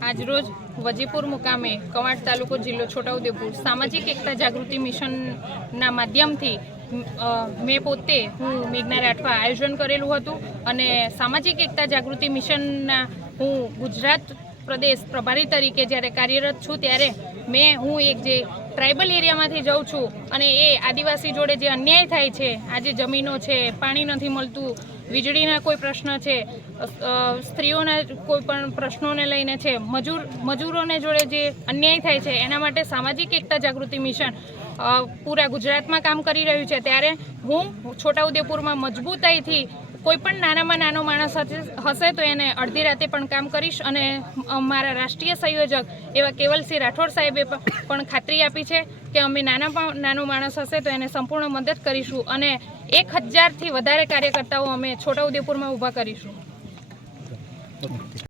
આજરોજ વજીપુર મુકામે કવાંટ તાલુકો જિલ્લો છોટાઉદેપુર સામાજિક એકતા જાગૃતિ મિશનના માધ્યમથી મેં પોતે હું મેઘના રાઠવા આયોજન કરેલું હતું અને સામાજિક એકતા જાગૃતિ મિશનના હું ગુજરાત પ્રદેશ પ્રભારી તરીકે જ્યારે કાર્યરત છું ત્યારે મેં હું એક જે ટ્રાઇબલ એરિયામાંથી જાઉં છું અને એ આદિવાસી જોડે જે અન્યાય થાય છે, આજે જમીનો છે, પાણી નથી મળતું, વીજળીના કોઈ પ્રશ્ન છે સ્ત્રીઓના કોઈ પણ પ્રશ્નોને લઈને છે, મજૂર, મજૂરોને જોડે જે અન્યાય થાય છે, એના માટે સામાજિક એકતા જાગૃતિ મિશન પૂરા ગુજરાતમાં કામ કરી રહ્યું છે. ત્યારે હું છોટાઉદેપુરમાં મજબૂતાઈથી કોઈ પણ નાનામાં નાનો માણસ હશે- તો એને અડધી રાતે પણ કામ કરીશ અને મારા રાષ્ટ્રીય સંયોજક એવા કેવલસિંહ રાઠોડ સાહેબે પણ ખાતરી આપી છે કે અમે નાના પણ નાનો માણસ હશે તો એને સંપૂર્ણ મદદ કરીશું અને એક હજારથી વધારે કાર્યકર્તાઓ અમે છોટાઉદેપુરમાં ઊભા કરીશું.